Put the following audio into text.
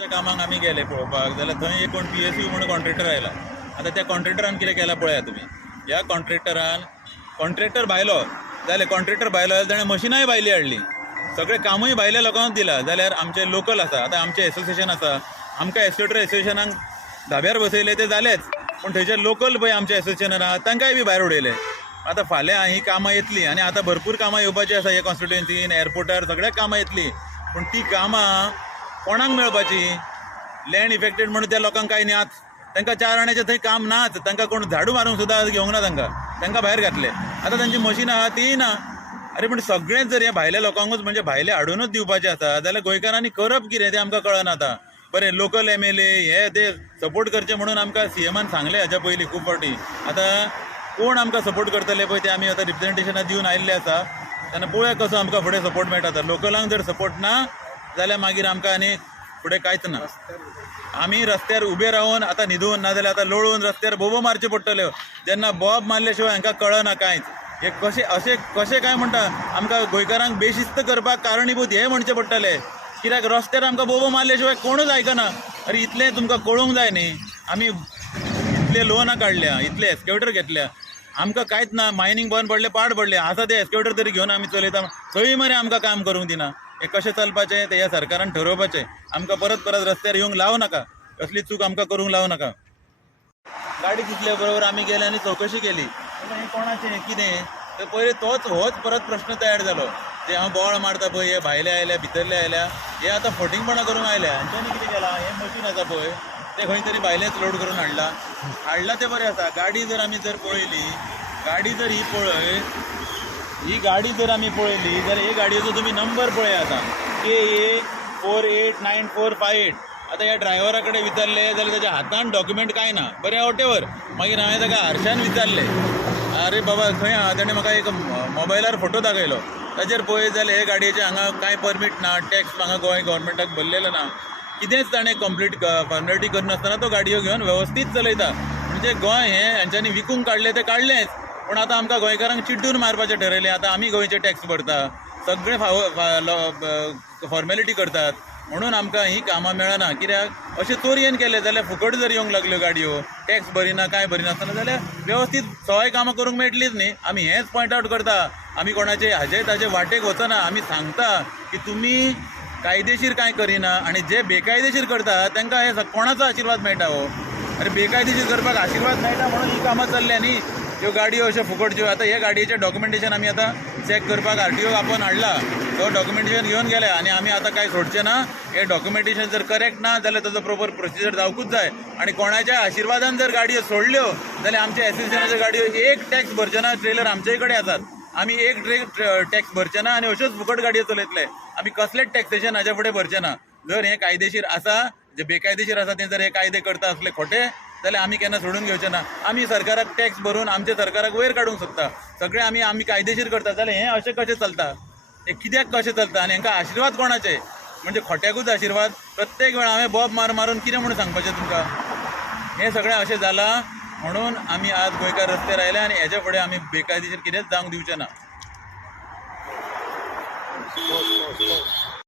त्या कामाक आमी गेले पळोवपाक जाल्यार थंय एक कोण PSU म्हणून कॉन्ट्रॅक्टर आयला. आतां त्या कॉन्ट्रॅक्टरान कितें केलां पळया तुमी. ह्या कॉन्ट्रॅक्टर भायलो जाल्यार कॉन्ट्रॅक्टर भायलो जाल्यार ताणें मशिनाय भायली हाडली. सगळें कामूय भायल्या लोकांक दिलां. जाल्यार आमचे लोकल आसा, आतां आमचें एसोसिएशन आसा, आमकां एस्केलेटर एसोसिएशनाक धाब्यार बसयले ते जालेच, पूण थंयचे लोकल पळय आमचे एसोसिएशन आहा तांकांय बी भायर उडयले. आतां फाल्यां ही कामां येतली आनी आतां भरपूर कामां येवपाची आसा ह्या कॉन्स्टिट्युएन्सीन, एअरपोर्टार सगळ्या कामां येतली. पूण ती कामां कोणाक मेळपाची? लँड इफेक्टेड म्हणून त्या लोकांक कांय नात. तांकां 4 आण्याचें थंय काम नाच. तांकां कोण झाडू मारूंक सुद्दां घेवंक ना तांकां भायर घातले. आतां तांची मशिनां आहा तीय ना. अरे पूण सगळेंच जर हे भायल्या लोकांकूच म्हणजे भायले हाडूनच दिवपाचें आसा जाल्यार गोंयकारांनी करप कितें तें आमकां कळना. आतां बरें लोकल MLA हे ते सपोर्ट करचे म्हणून आमकां CMन सांगलें हाच्या पयलीं खूब फावटी. आतां कोण आमकां सपोर्ट करतले पळय ते आमी आतां रिप्रेझेंटेशनां दिवन आयिल्ले आसा. तेन्ना पळोवया कसो आमकां फुडें सपोर्ट मेळटा. तर लोकलांक जर सपोर्ट ना जाल्यार मागीर आमकां आनी फुडें कांयच ना. आमी रस्त्यार उबे रावन आतां न्हिदून नाजाल्यार आतां लोळून रस्त्यार बोबो मारच्यो पडटल्यो. जेन्ना बॉब मारले शिवाय हांकां कळना कांयच. हे कशें काय म्हणटा आमकां गोंयकारांक बेशिस्त करपाक कारणीभूत हे म्हणचें पडटलें. कित्याक रस्त्यार आमकां बोबो मारले शिवाय कोणूच आयकना. अरे इतलें तुमकां कळूंक जाय न्ही. आमी इतले लोनां काडल्या, इतले एस्केवेटर घेतल्या, आमकां कांयच ना. मायनींग बंद पडलें, पाड पडलें, आसा ते एस्केवेटर तरी घेवन आमी चलयता. थंय मरे आमकां काम करूंक दिना. हे कशें चलपाचें तें ह्या सरकारान ठरोवपाचें. आमकां परत परत रस्त्यार येवंक लावं नाका. असली चूक आमकां करूंक लावं नाका. गाडी दिसल्या बरोबर आमी गेले आनी चवकशी केली. हें कोणाचें कितें तर पयलीं होच परत प्रश्न तयार जालो. ते हांव बोवाळ मारता पळय, हे भायले आयल्या भितरले आयल्या, हे आतां फटिंगपणां करूंक आयल्या. आनी तेणी कितें केलां, हे मशीन आसा पळय ते खंय तरी भायलेच लोड करून हाडला ते बरें आसा. गाडी जर आमी पळयली, गाडी जर ही पळय, ही गाडी जर आमी पळयली जाल्यार हे गाडयेचो तुमी नंबर पळया. आतां KA 489458. आतां ह्या ड्रायव्हरा कडेन विचारले जाल्यार ताच्या हातान डॉक्युमेंट कांय ना. बरें वॉटेवर. मागीर हांवें ताका हारशान विचारलें, अरे बाबा खंय आहा? ताणें म्हाका एक मोबायलार फोटो दाखयलो. ताचेर पळयत जाल्यार हे गाडयेचें हांगा कांय परमीट ना, टॅक्स हांगा गोंय गव्हर्मेंटाक भरलेलो ना, कितेंच ताणें कंप्लीट फॉर्मेलिटी करनासतना तो गाडयो घेवन वेवस्थीत चलयता. म्हणजे गोंय हें हांच्यांनी विकूंक काडलें तें काडलेंच, पूण आतां आमकां गोंयकारांक चिड्डून मारपाचें ठरयलें. आतां आमी गोंयचे टॅक्स भरता, सगळे फॉर्मेलिटी करतात, म्हणून आमकां ही कामां मेळना. कित्याक अशें चोरयेन केलें जाल्यार फुकट जर येवंक लागल्यो गाडयो, टॅक्स भरिना कांय भरिनासतना, जाल्यार वेवस्थीत सवाय कामां करूंक मेळटलीच न्ही. आमी हेंच पॉयंट आवट करता. आमी कोणाचे हाजे ताजे वाटेक वचना. आमी सांगता की तुमी कायदेशीर कांय करिना आनी जे बेकायदेशीर करता तांकां हे कोणाचो आशिर्वाद मेळटा हो? अरे बेकायदेशीर करपाक आशिर्वाद मेळटा म्हणून ही कामां चल्ल्या न्ही. ह्यो गाडयो अश्यो फुकटच्यो. आतां हे गाडयेचें डॉक्युमेंटेशन आमी आतां चॅक करपाक RTO आपोवन हाडला. तो डॉक्युमेंटेशन घेवन गेले आनी आमी आतां कांय सोडचें ना. हे डॉक्युमेंटेशन जर करेक्ट ना जाल्यार ताजो प्रॉपर प्रोसिजर जावकूच जाय. आनी कोणाच्या आशिर्वादान जर गाडयो सोडल्यो जाल्यार आमच्या एसोसिएशनाच्यो गाडयो एक टॅक्स भरचे ना. ट्रेलर आमचेय कडेन आसात. आमी एक टॅक्स भरचे ना आनी अश्योच फुकट गाडयो चलयतले. आमी कसलेच टॅक्सेशन हाच्या फुडें भरचे ना. जर हे कायदेशीर आसा, जे बेकायदेशीर आसा ते जर हे कायदे करता असले खोटे जाल्यार आमी केन्ना सोडून घेवचे ना. आमी सरकाराक टॅक्स भरून आमच्या सरकाराक वयर काडूंक सोदता. सगळें आमी कायदेशीर करता जाल्यार हें अशें कशें चलता? हे कित्याक कशें चलता? आनी हांकां आशिर्वाद कोणाचे? म्हणजे खोट्याकूच आशिर्वाद. प्रत्येक वेळा हांवें बॉब मारून कितें म्हणून सांगपाचें तुमकां? हें सगळें अशें जालां म्हणून आमी आज गोंयकार रस्त्यार आयल्या आनी हेच्या फुडें आमी बेकायदेशीर कितेंच जावंक दिवचे ना.